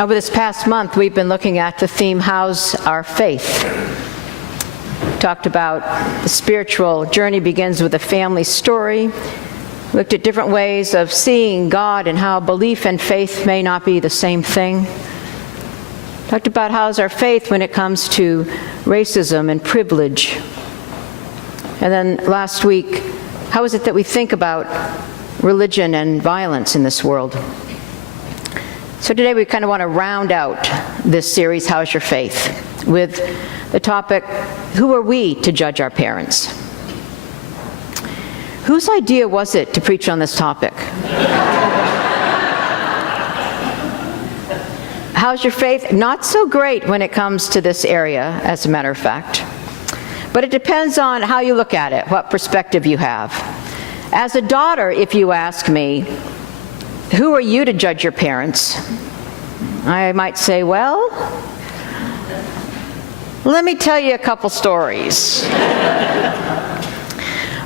Over this past month, we've been looking at the theme, How's Our Faith? Talked about the spiritual journey begins with a family story. Looked at different ways of seeing God and how belief and faith may not be the same thing. Talked about how's our faith when it comes to racism and privilege. And then last week, how is it that we think about religion and violence in this world? So today we kind of want to round out this series, How's Your Faith? With the topic, who are we to judge our parents? Whose idea was it to preach on this topic? How's your faith? Not so great when it comes to this area, as a matter of fact. But it depends on how you look at it, what perspective you have. As a daughter, if you ask me, who are you to judge your parents? I might say, well, let me tell you a couple stories.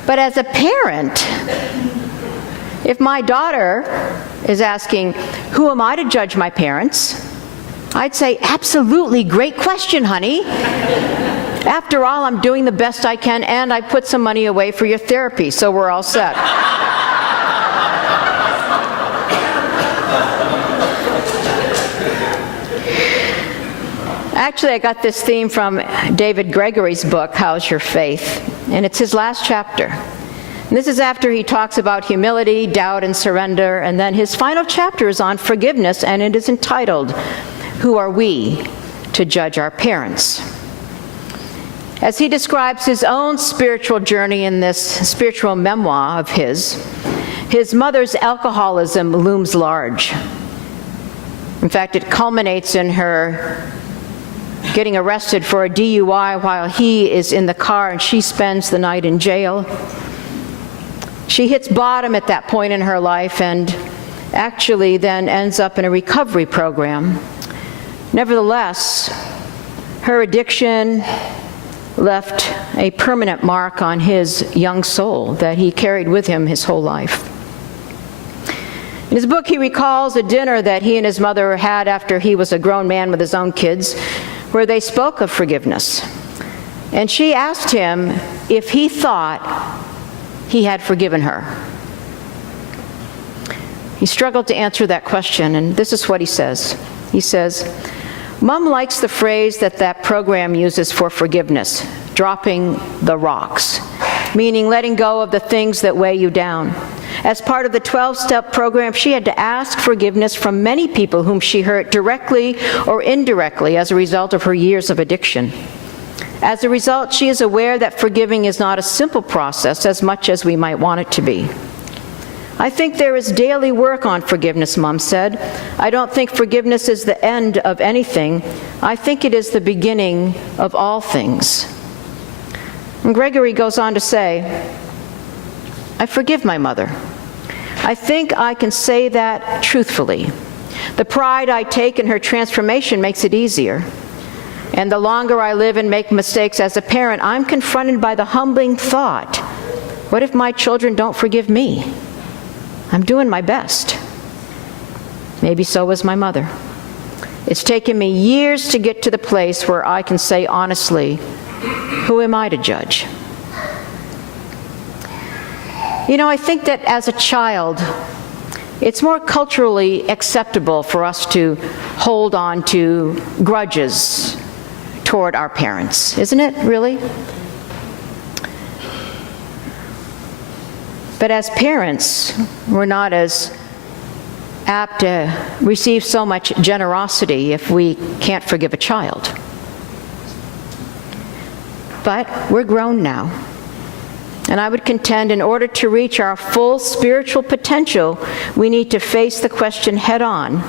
But as a parent, if my daughter is asking, who am I to judge my parents? I'd say, absolutely, great question, honey. After all, I'm doing the best I can, and I put some money away for your therapy, so we're all set. Actually, I got this theme from David Gregory's book, How's Your Faith? And it's his last chapter. And this is after he talks about humility, doubt, and surrender. And then his final chapter is on forgiveness, and it is entitled, Who Are We to Judge Our Parents? As he describes his own spiritual journey in this spiritual memoir of his mother's alcoholism looms large. In fact, it culminates in her getting arrested for a DUI while he is in the car and she spends the night in jail. She hits bottom at that point in her life and actually then ends up in a recovery program. Nevertheless, her addiction left a permanent mark on his young soul that he carried with him his whole life. In his book, he recalls a dinner that he and his mother had after he was a grown man with his own kids, where they spoke of forgiveness. And she asked him if he thought he had forgiven her. He struggled to answer that question, and this is what he says. He says, Mom likes the phrase that program uses for forgiveness, dropping the rocks, meaning letting go of the things that weigh you down. As part of the 12-step program, she had to ask forgiveness from many people whom she hurt directly or indirectly as a result of her years of addiction. As a result, she is aware that forgiving is not a simple process as much as we might want it to be. I think there is daily work on forgiveness, Mom said. I don't think forgiveness is the end of anything. I think it is the beginning of all things. And Gregory goes on to say, I forgive my mother. I think I can say that truthfully. The pride I take in her transformation makes it easier. And the longer I live and make mistakes as a parent, I'm confronted by the humbling thought, what if my children don't forgive me? I'm doing my best. Maybe so was my mother. It's taken me years to get to the place where I can say honestly, who am I to judge? You know, I think that as a child, it's more culturally acceptable for us to hold on to grudges toward our parents, isn't it, really? But as parents, we're not as apt to receive so much generosity if we can't forgive a child. But we're grown now. And I would contend in order to reach our full spiritual potential, we need to face the question head on,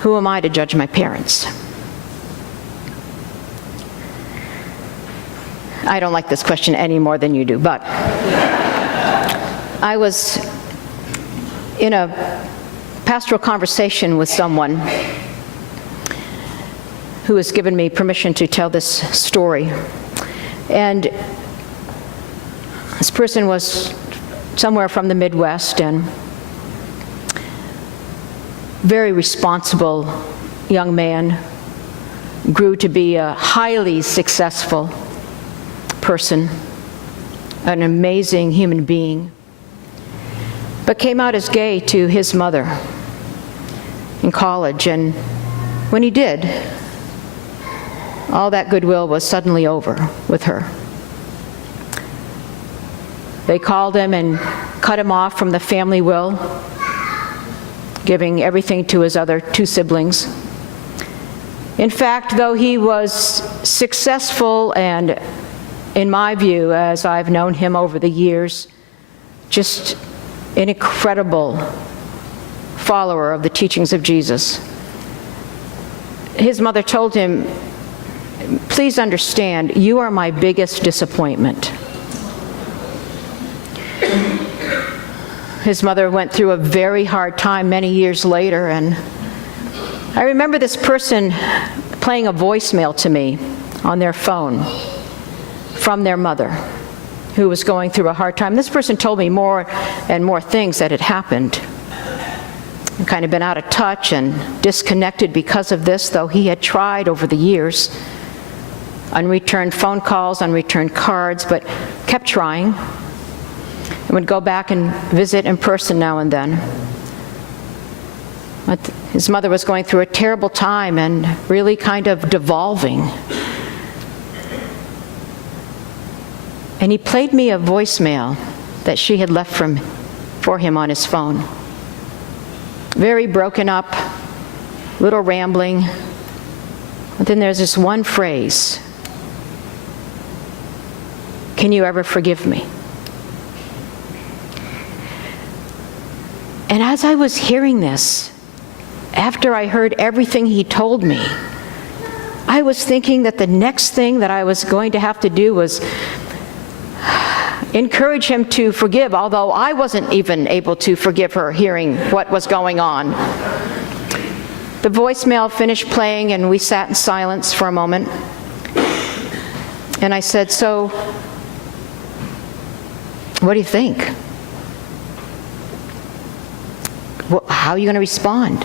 who am I to judge my parents? I don't like this question any more than you do, but I was in a pastoral conversation with someone who has given me permission to tell this story. And this person was somewhere from the Midwest and very responsible young man grew to be a highly successful person, an amazing human being, but came out as gay to his mother in college. And when he did, all that goodwill was suddenly over with her. They called him and cut him off from the family will, giving everything to his other two siblings. In fact, though he was successful and, in my view, as I've known him over the years, just an incredible follower of the teachings of Jesus, his mother told him, "Please understand, you are my biggest disappointment." His mother went through a very hard time many years later, and I remember this person playing a voicemail to me on their phone from their mother, who was going through a hard time. This person told me more and more things that had happened. I'd kind of been out of touch and disconnected because of this, though he had tried over the years. Unreturned phone calls, unreturned cards, but kept trying. And would go back and visit in person now and then. But his mother was going through a terrible time and really kind of devolving. And he played me a voicemail that she had left for him on his phone. Very broken up, little rambling. But then there's this one phrase, "Can you ever forgive me?" And as I was hearing this, after I heard everything he told me, I was thinking that the next thing that I was going to have to do was encourage him to forgive, although I wasn't even able to forgive her hearing what was going on. The voicemail finished playing, and we sat in silence for a moment. And I said, "So, what do you think? How are you going to respond?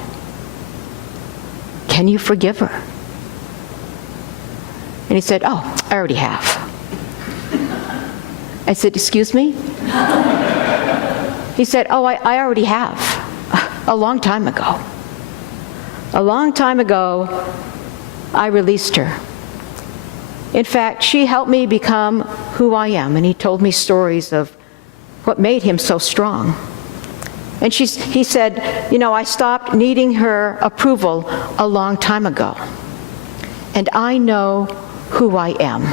Can you forgive her?" And he said, "Oh, I already have." I said, "Excuse me?" He said, "Oh, I already have. A long time ago. A long time ago, I released her. In fact, she helped me become who I am." And he told me stories of what made him so strong. And he said, "I stopped needing her approval a long time ago. And I know who I am.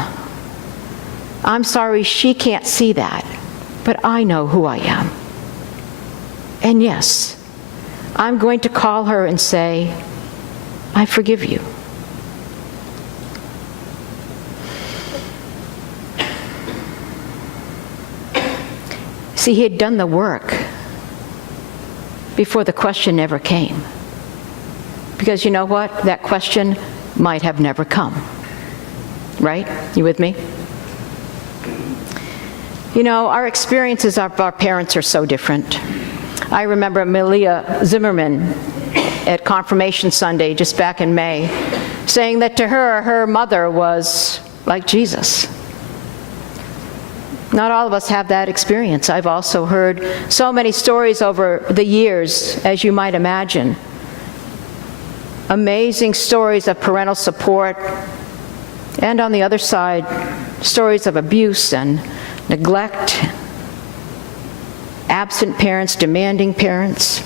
I'm sorry she can't see that, but I know who I am. And yes, I'm going to call her and say, 'I forgive you.'" See, he had done the work before the question ever came. Because you know what? That question might have never come. Right? You with me? Our experiences of our parents are so different. I remember Malia Zimmerman at Confirmation Sunday, just back in May, saying that to her, her mother was like Jesus. Not all of us have that experience. I've also heard so many stories over the years, as you might imagine. Amazing stories of parental support, and on the other side, stories of abuse and neglect, absent parents, demanding parents.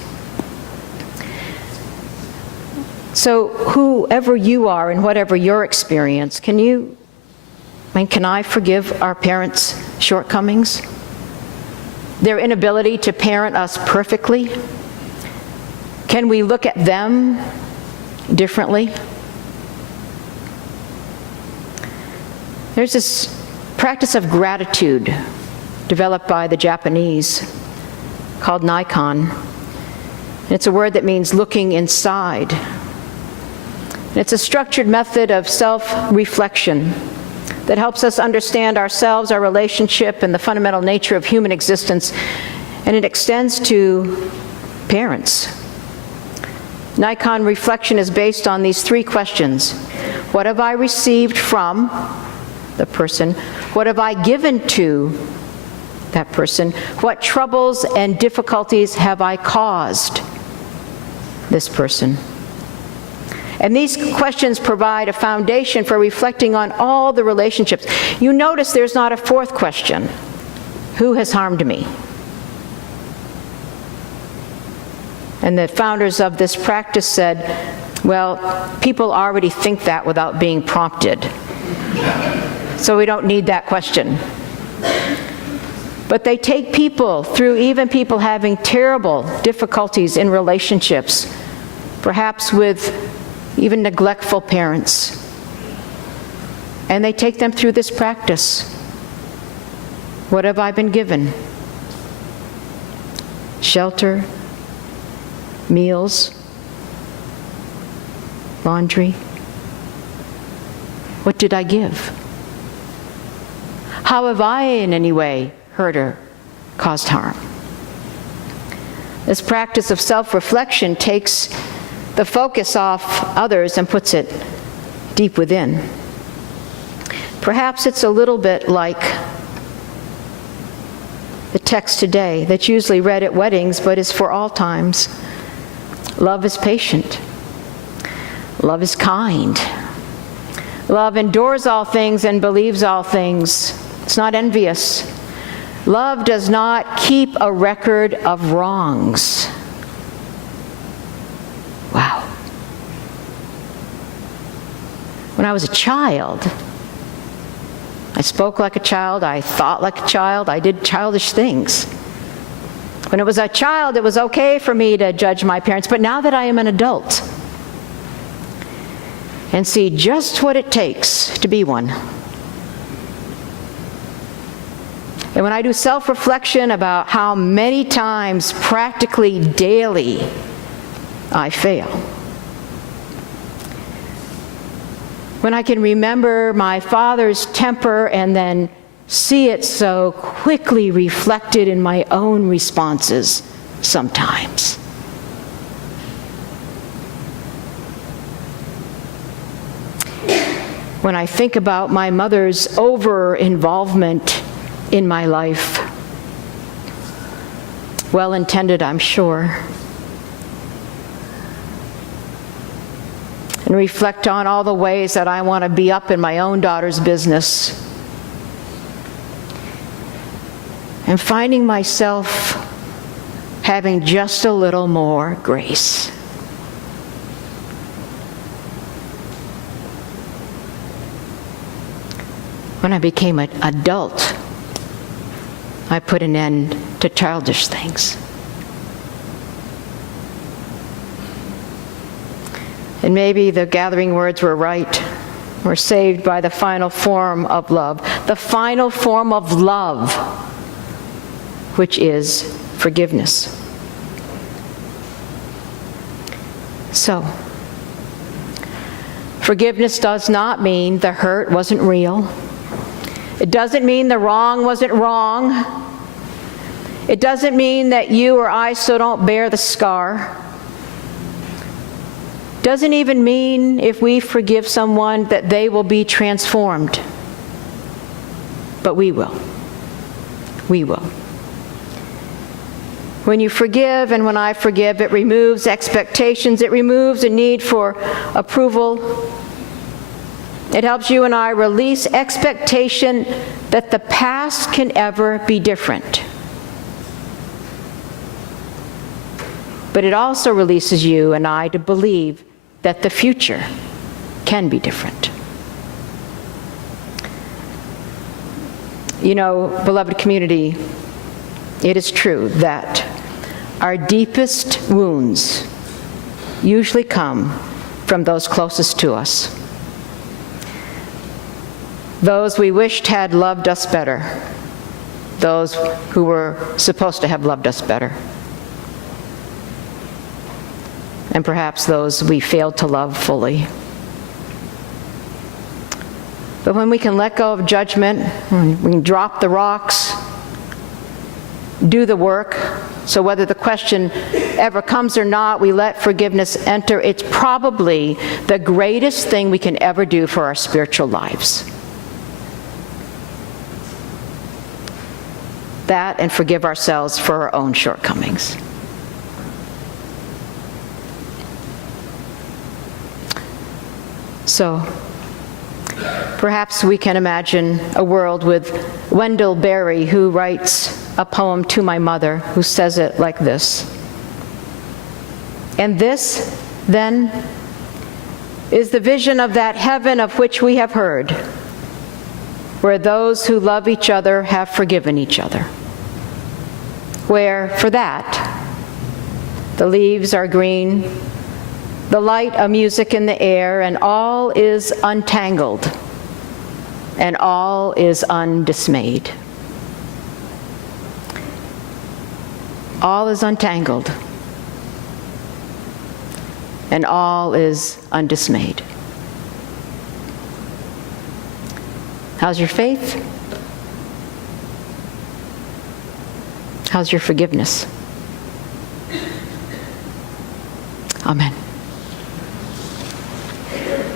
So whoever you are and whatever your experience, can I forgive our parents' shortcomings? Their inability to parent us perfectly? Can we look at them differently? There's this practice of gratitude developed by the Japanese called Nikon. It's a word that means looking inside. And it's a structured method of self-reflection that helps us understand ourselves, our relationship, and the fundamental nature of human existence. And it extends to parents. Nikon reflection is based on these three questions. What have I received from the person? What have I given to that person? What troubles and difficulties have I caused this person? And these questions provide a foundation for reflecting on all the relationships. You notice there's not a fourth question. Who has harmed me? And the founders of this practice said, well, people already think that without being prompted. So we don't need that question. But they take people through, even people having terrible difficulties in relationships, perhaps with even neglectful parents. And they take them through this practice. What have I been given? Shelter, meals, laundry. What did I give? How have I in any way hurt or caused harm? This practice of self-reflection takes the focus off others and puts it deep within. Perhaps it's a little bit like the text today that's usually read at weddings but is for all times. Love is patient. Love is kind. Love endures all things and believes all things. It's not envious. Love does not keep a record of wrongs. Wow. When I was a child, I spoke like a child, I thought like a child, I did childish things. When I was a child, it was okay for me to judge my parents, but now that I am an adult and see just what it takes to be one, and when I do self-reflection about how many times, practically daily, I fail, when I can remember my father's temper and then see it so quickly reflected in my own responses sometimes. When I think about my mother's over-involvement in my life, well-intended, I'm sure, and reflect on all the ways that I want to be up in my own daughter's business, and finding myself having just a little more grace. When I became an adult, I put an end to childish things. And maybe the gathering words were right. We're saved by the final form of love. The final form of love, which is forgiveness. So, forgiveness does not mean the hurt wasn't real. It doesn't mean the wrong wasn't wrong. It doesn't mean that you or I still don't bear the scar. Doesn't even mean if we forgive someone that they will be transformed. But we will. We will. When you forgive and when I forgive, it removes expectations. It removes a need for approval. It helps you and I release expectation that the past can ever be different. But it also releases you and I to believe that the future can be different. You know, beloved community, it is true that our deepest wounds usually come from those closest to us. Those we wished had loved us better. Those who were supposed to have loved us better. And perhaps those we failed to love fully. But when we can let go of judgment, we can drop the rocks, do the work. So whether the question ever comes or not, we let forgiveness enter. It's probably the greatest thing we can ever do for our spiritual lives. That and forgive ourselves for our own shortcomings. So, perhaps we can imagine a world with Wendell Berry, who writes a poem to my mother, who says it like this. And this, then, is the vision of that heaven of which we have heard, where those who love each other have forgiven each other. Where, for that, the leaves are green, the light a music in the air, and all is untangled, and all is undismayed. All is untangled, and all is undismayed. How's your faith? How's your forgiveness? Amen.